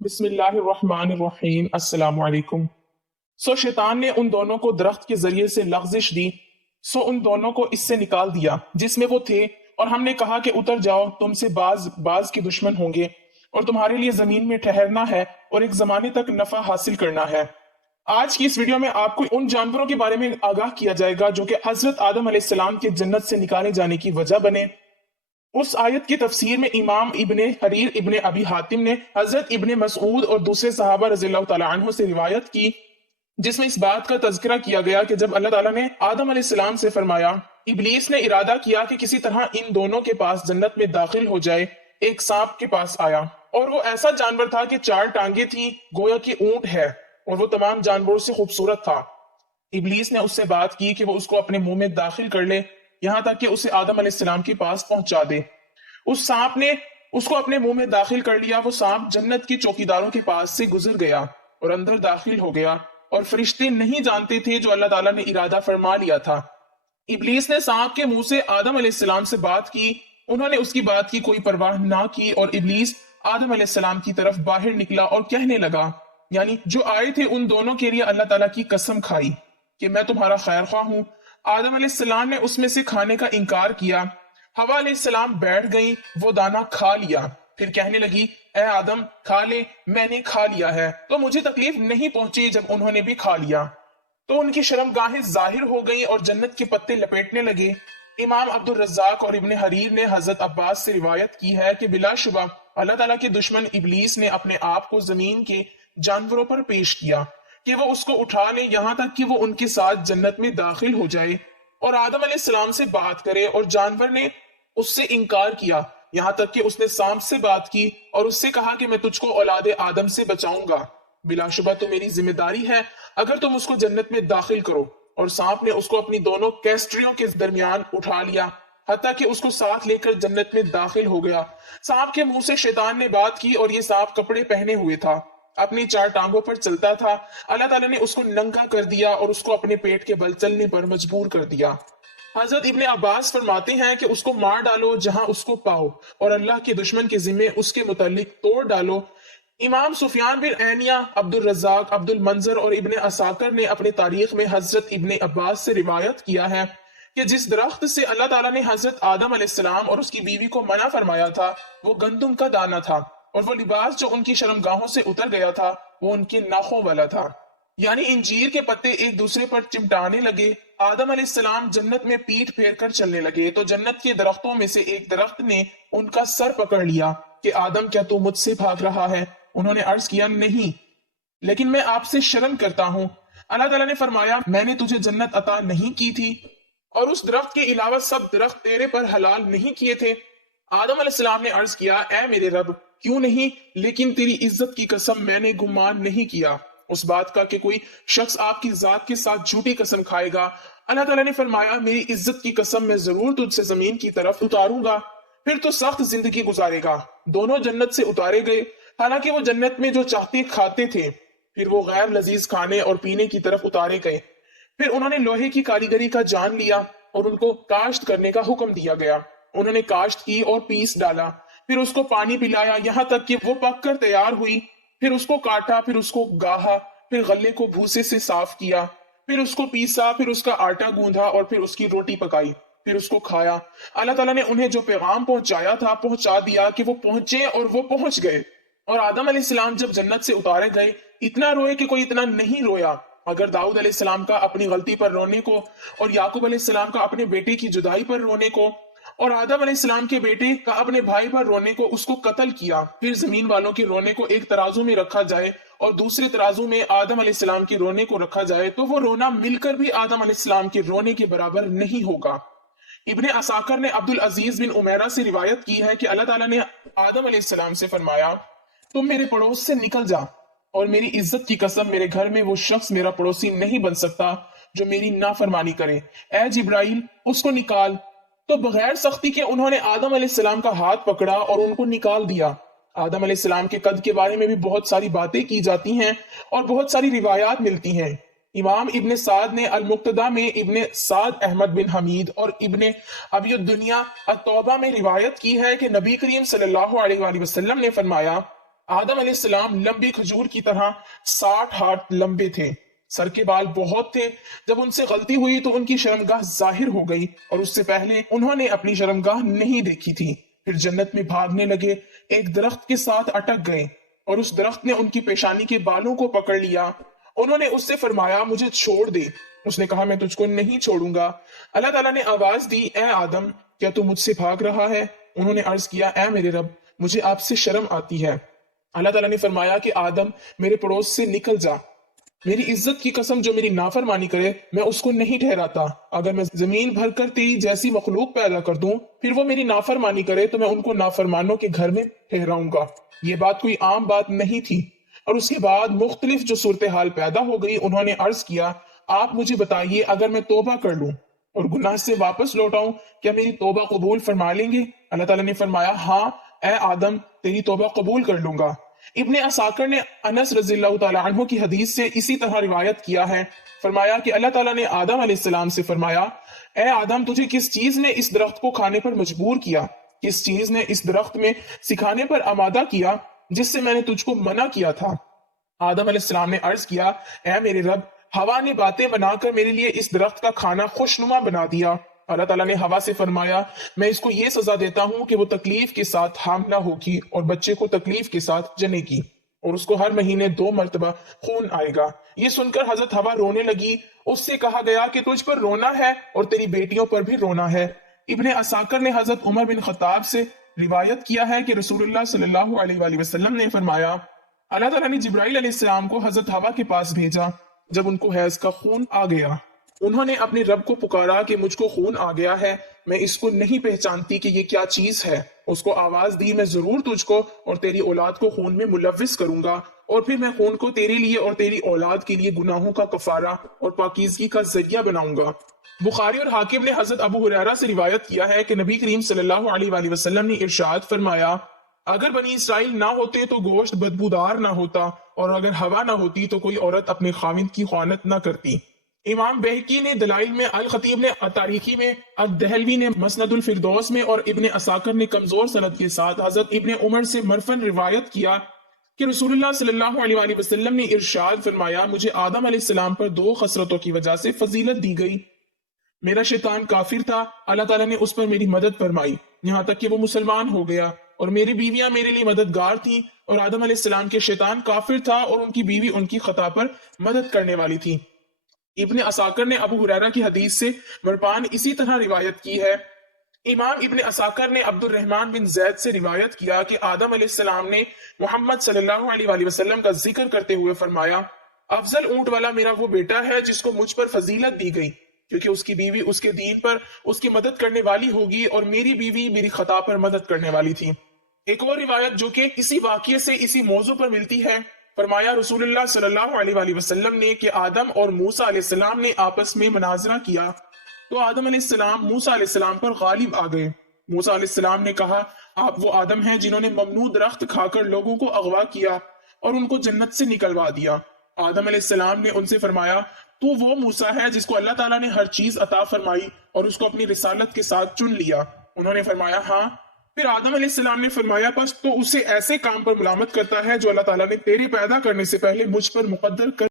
بسم اللہ الرحمن الرحیم، السلام علیکم۔ شیطان نے ان دونوں کو درخت کے ذریعے سے لغزش دی، ان دونوں کو اس سے نکال دیا جس میں وہ تھے، اور ہم نے کہا کہ اتر جاؤ، تم سے باز کے دشمن ہوں گے، اور تمہارے لیے زمین میں ٹھہرنا ہے اور ایک زمانے تک نفع حاصل کرنا ہے۔ آج کی اس ویڈیو میں آپ کو ان جانوروں کے بارے میں آگاہ کیا جائے گا جو کہ حضرت آدم علیہ السلام کے جنت سے نکالے جانے کی وجہ بنے۔ اس آیت کی تفسیر میں امام ابن حریر ابن ابی حاتم نے حضرت ابن مسعود اور دوسرے صحابہ رضی اللہ تعالیٰ عنہ سے روایت کی، جس میں اس بات کا تذکرہ کیا گیا کہ جب اللہ تعالیٰ نے آدم علیہ السلام سے فرمایا، ابلیس نے ارادہ کیا کہ کسی طرح ان دونوں کے پاس جنت میں داخل ہو جائے، ایک سانپ کے پاس آیا، اور وہ ایسا جانور تھا کہ 4 ٹانگیں تھیں، گویا کہ اونٹ ہے، اور وہ تمام جانوروں سے خوبصورت تھا۔ ابلیس نے اس سے بات کی کہ وہ اس کو اپنے منہ میں داخل کر لے، یہاں تک کہ اسے آدم علیہ السلام کے پاس پہنچا دے۔ اس سانپ نے اس کو اپنے منہ میں داخل کر لیا۔ وہ سانپ جنت کے چوکیداروں کے پاس سے گزر گیا اور اندر داخل ہو گیا، اور فرشتے نہیں جانتے تھے جو اللہ تعالیٰ نے ارادہ فرما لیا تھا۔ ابلیس نے سانپ کے منہ سے آدم علیہ السلام سے بات کی، انہوں نے اس کی بات کی کوئی پرواہ نہ کی، اور ابلیس آدم علیہ السلام کی طرف باہر نکلا اور کہنے لگا، یعنی جو آئے تھے ان دونوں کے لیے اللہ تعالیٰ کی قسم کھائی کہ میں تمہارا خیر خواہ ہوں۔ آدم علیہ السلام نے اس میں سے کھانے کا انکار کیا۔ حوا علیہ السلام بیٹھ گئی، وہ دانہ کھا لیا، پھر کہنے لگی، اے آدم کھا لے، میں نے کھا لیا ہے۔ تو مجھے تکلیف نہیں پہنچی جب انہوں نے بھی کھا لیا، تو ان کی شرمگاہیں ظاہر ہو گئیں اور جنت کے پتے لپیٹنے لگے۔ امام عبد الرزاق اور ابن حریر نے حضرت عباس سے روایت کی ہے کہ بلا شبہ اللہ تعالیٰ کے دشمن ابلیس نے اپنے آپ کو زمین کے جانوروں پر پیش کیا کہ وہ اس کو اٹھا لے، یہاں تک کہ وہ ان کے ساتھ جنت میں داخل ہو جائے اور آدم علیہ السلام سے بات کرے، اور جانور نے اس سے انکار کیا، یہاں تک کہ اس نے سانپ سے بات کی اور اس سے کہا کہ میں تجھ کو اولاد آدم سے بچاؤں گا، بلا شبہ تو میری ذمہ داری ہے اگر تم اس کو جنت میں داخل کرو۔ اور سانپ نے اس کو اپنی دونوں کیسٹریوں کے درمیان اٹھا لیا، حتیٰ کہ اس کو ساتھ لے کر جنت میں داخل ہو گیا۔ سانپ کے منہ سے شیطان نے بات کی، اور یہ سانپ کپڑے پہنے ہوئے تھا، اپنی 4 ٹانگوں پر چلتا تھا۔ اللہ تعالیٰ نے اس کو ننگا کر دیا اور اس کو اپنے پیٹ کے بل چلنے پر مجبور کر دیا۔ حضرت ابن عباس فرماتے ہیں کہ اس کو مار ڈالو جہاں اس کو پاؤ، اور اللہ کے دشمن کے ذمے اس کے متعلق توڑ ڈالو۔ امام سفیان بن عینیہ، عبد الرزاق، عبد المنظر اور ابن عساکر نے اپنے تاریخ میں حضرت ابن عباس سے روایت کیا ہے کہ جس درخت سے اللہ تعالیٰ نے حضرت آدم علیہ السلام اور اس کی بیوی کو منع فرمایا تھا وہ گندم کا دانہ تھا، اور وہ لباس جو ان کی شرمگاہوں سے اتر گیا تھا وہ ان کے ناخوں والا تھا، یعنی انجیر کے پتے ایک دوسرے پر چمٹانے لگے۔ آدم علیہ السلام جنت میں پیٹ پھیر کر چلنے لگے تو جنت کے درختوں میں سے ایک درخت نے ان کا سر پکڑ لیا کہ آدم کیا تو مجھ سے بھاگ رہا ہے؟ انہوں نے عرض کیا، نہیں، لیکن میں آپ سے شرم کرتا ہوں۔ اللہ تعالیٰ نے فرمایا، میں نے تجھے جنت عطا نہیں کی تھی اور اس درخت کے علاوہ سب درخت تیرے پر حلال نہیں کیے تھے؟ آدم علیہ السلام نے عرض کیا، اے میرے رب، کیوں نہیں، لیکن تیری عزت کی قسم میں نے گمان نہیں کیا اس بات کا کہ کوئی شخص آپ کی ذات کے ساتھ جھوٹی قسم کھائے گا۔ اللہ تعالیٰ نے فرمایا، میری عزت کی قسم میں ضرور تجھ سے زمین کی طرف اتاروں گا، پھر تو سخت زندگی گزارے گا۔ دونوں جنت سے اتارے گئے، حالانکہ وہ جنت میں جو چاہتے کھاتے تھے، پھر وہ غیر لذیذ کھانے اور پینے کی طرف اتارے گئے۔ پھر انہوں نے لوہے کی کاریگری کا جان لیا اور ان کو کاشت کرنے کا حکم دیا گیا۔ انہوں نے کاشت کی اور پیس ڈالا، پھر اس کو پانی پلایا یہاں تک کہ وہ پک کر تیار ہوئی، پھر اس کو کاٹا، پھر اس کو گاہا، پھر غلے کو بھوسے سے صاف کیا، پھر اس کو پیسا، پھر اس کا آٹا گوندھا اور پھر اس کی روٹی پکائی، پھر اس کو کھایا۔ اللہ تعالیٰ نے انہیں جو پیغام پہنچایا تھا پہنچا دیا کہ وہ پہنچے، اور وہ پہنچ گئے۔ اور آدم علیہ السلام جب جنت سے اتارے گئے اتنا روئے کہ کوئی اتنا نہیں رویا مگر داؤد علیہ السلام کا اپنی غلطی پر رونے کو، اور یعقوب علیہ السلام کا اپنے بیٹے کی جدائی پر رونے کو، اور آدم علیہ السلام کے بیٹے کا اپنے بھائی پر رونے کو، اس کو قتل کیا۔ پھر زمین والوں کے رونے کو ایک ترازو میں رکھا جائے اور دوسرے ترازو میں آدم علیہ السلام کے رونے کو رکھا جائے تو وہ رونا مل کر بھی آدم علیہ السلام کے رونے کے برابر نہیں ہوگا۔ ابن عساکر نے عبد العزیز بن عمیرہ سے روایت کی ہے کہ اللہ تعالیٰ نے آدم علیہ السلام سے فرمایا، تم میرے پڑوس سے نکل جا، اور میری عزت کی قسم میرے گھر میں وہ شخص میرا پڑوسی نہیں بن سکتا جو میری نافرمانی کرے۔ اے جبرائیل، اس کو نکال۔ تو بغیر سختی کے انہوں نے آدم علیہ السلام کا ہاتھ پکڑا اور ان کو نکال دیا۔ آدم علیہ السلام کے قد کے بارے میں بھی بہت ساری باتیں کی جاتی ہیں اور بہت ساری روایات ملتی ہیں۔ امام ابن سعد نے المقتدہ میں ابن سعد احمد بن حمید اور ابن ابی الدنیا التوبہ میں روایت کی ہے کہ نبی کریم صلی اللہ علیہ وآلہ وسلم نے فرمایا، آدم علیہ السلام لمبی کھجور کی طرح 60 ہاتھ لمبے تھے، سر کے بال بہت تھے۔ جب ان سے غلطی ہوئی تو ان کی شرمگاہ ظاہر ہو گئی، اور اس سے پہلے انہوں نے اپنی شرمگاہ نہیں دیکھی تھی۔ پھر جنت میں بھاگنے لگے، ایک درخت کے ساتھ اٹک گئے، اور اس درخت نے ان کی پیشانی کے بالوں کو پکڑ لیا۔ انہوں نے اس سے فرمایا مجھے چھوڑ دے۔ اس نے کہا میں تجھ کو نہیں چھوڑوں گا۔ اللہ تعالیٰ نے آواز دی اے آدم کیا تو مجھ سے بھاگ رہا ہے؟ انہوں نے عرض کیا اے میرے رب مجھے آپ سے شرم آتی ہے۔ اللہ تعالیٰ نے فرمایا کہ آدم میرے پڑوس سے نکل جا، میری عزت کی قسم جو میری نافرمانی کرے میں اس کو نہیں ٹھہراتا۔ اگر میں زمین بھر کر تیری جیسی مخلوق پیدا کر دوں پھر وہ میری نافرمانی کرے تو میں ان کو نافرمانوں کے گھر میں ٹھہراؤں گا۔ یہ بات کوئی عام بات نہیں تھی، اور اس کے بعد مختلف جو صورتحال پیدا ہو گئی انہوں نے عرض کیا آپ مجھے بتائیے اگر میں توبہ کر لوں اور گناہ سے واپس لوٹ آؤں کیا میری توبہ قبول فرما لیں گے؟ اللہ تعالیٰ نے فرمایا ہاں اے آدم تیری توبہ قبول کر لوں گا۔ ابن عساکر نے انس رضی اللہ تعالیٰ عنہ کی حدیث سے اسی طرح روایت کیا ہے، فرمایا کہ اللہ تعالیٰ نے آدم علیہ السلام سے فرمایا اے آدم تجھے کس چیز نے اس درخت کو کھانے پر مجبور کیا؟ کس چیز نے اس درخت میں سکھانے پر آمادہ کیا جس سے میں نے تجھ کو منع کیا تھا؟ آدم علیہ السلام نے عرض کیا اے میرے رب ہوا نے باتیں بنا کر میرے لیے اس درخت کا کھانا خوشنما بنا دیا۔ اللہ تعالیٰ نے ہوا سے فرمایا میں اس کو یہ سزا دیتا ہوں کہ وہ تکلیف کے ساتھ حاملہ ہوگی اور بچے کو تکلیف کے ساتھ جنے گی، اور اس کو ہر مہینے 2 مرتبہ خون آئے گا۔ یہ سن کر حضرت ہوا رونے لگی۔ اس سے کہا گیا کہ تجھ پر رونا ہے اور تیری بیٹیوں پر بھی رونا ہے۔ ابن عساکر نے حضرت عمر بن خطاب سے روایت کیا ہے کہ رسول اللہ صلی اللہ علیہ وآلہ وسلم نے فرمایا اللہ تعالیٰ نے جبرائیل علیہ السلام کو حضرت ہوا کے پاس بھیجا جب ان کو حیض کا خون آ گیا۔ انہوں نے اپنے رب کو پکارا کہ مجھ کو خون آ گیا ہے، میں اس کو نہیں پہچانتی کہ یہ کیا چیز ہے۔ اس کو آواز دی میں ضرور تجھ کو اور تیری اولاد کو خون میں ملوث کروں گا، اور پھر میں خون کو تیرے لیے اور تیری اولاد کے لیے گناہوں کا کفارہ اور پاکیزگی کا ذریعہ بناؤں گا۔ بخاری اور حاکم نے حضرت ابو ہریرہ سے روایت کیا ہے کہ نبی کریم صلی اللہ علیہ وآلہ وسلم نے ارشاد فرمایا اگر بنی اسرائیل نہ ہوتے تو گوشت بدبودار نہ ہوتا، اور اگر ہوا نہ ہوتی تو کوئی عورت اپنے خاوند کی خوانت نہ کرتی۔ امام بہقی نے دلائل میں، الخطیب نے تاریخی میں، الدہلوی نے مسند الفردوس میں، اور ابن عساکر نے کمزور سند کے ساتھ حضرت ابن عمر سے مرفن روایت کیا کہ رسول اللہ صلی اللہ علیہ وآلہ وسلم نے ارشاد فرمایا مجھے آدم علیہ السلام پر 2 خصلتوں کی وجہ سے فضیلت دی گئی۔ میرا شیطان کافر تھا، اللہ تعالیٰ نے اس پر میری مدد فرمائی یہاں تک کہ وہ مسلمان ہو گیا، اور میری بیویاں میرے لیے مددگار تھیں، اور آدم علیہ السلام کے شیطان کافر تھا اور ان کی بیوی ان کی خطا پر مدد کرنے والی تھی۔ ابن عساکر نے ابو ہریرہ کی حدیث سے مرپان اسی طرح روایت کی ہے۔ امام ابن عساکر نے عبد الرحمن بن زید سے روایت کیا کہ آدم علیہ السلام نے محمد صلی اللہ علیہ وآلہ وسلم کا ذکر کرتے ہوئے فرمایا افضل اونٹ والا میرا وہ بیٹا ہے جس کو مجھ پر فضیلت دی گئی، کیونکہ اس کی بیوی اس کے دین پر اس کی مدد کرنے والی ہوگی، اور میری بیوی میری خطا پر مدد کرنے والی تھی۔ ایک اور روایت جو کہ اسی واقعے سے اسی موضوع پر ملتی ہے، فرمایا رسول اللہ صلی اللہ علیہ وآلہ وسلم نے کہ آدم اور موسیٰ علیہ السلام نے آپس میں مناظرہ کیا تو آدم علیہ السلام موسیٰ علیہ السلام پر غالب آ گئے۔ موسیٰ علیہ السلام نے کہا آپ وہ آدم ہیں جنہوں نے ممنوع درخت کھا کر لوگوں کو اغوا کیا اور ان کو جنت سے نکلوا دیا۔ آدم علیہ السلام نے ان سے فرمایا تو وہ موسیٰ ہے جس کو اللہ تعالیٰ نے ہر چیز عطا فرمائی اور اس کو اپنی رسالت کے ساتھ چن لیا؟ انہوں نے فرمایا ہاں۔ پھر آدم علیہ السلام نے فرمایا بس تو اسے ایسے کام پر ملامت کرتا ہے جو اللہ تعالیٰ نے تیرے پیدا کرنے سے پہلے مجھ پر مقدر کر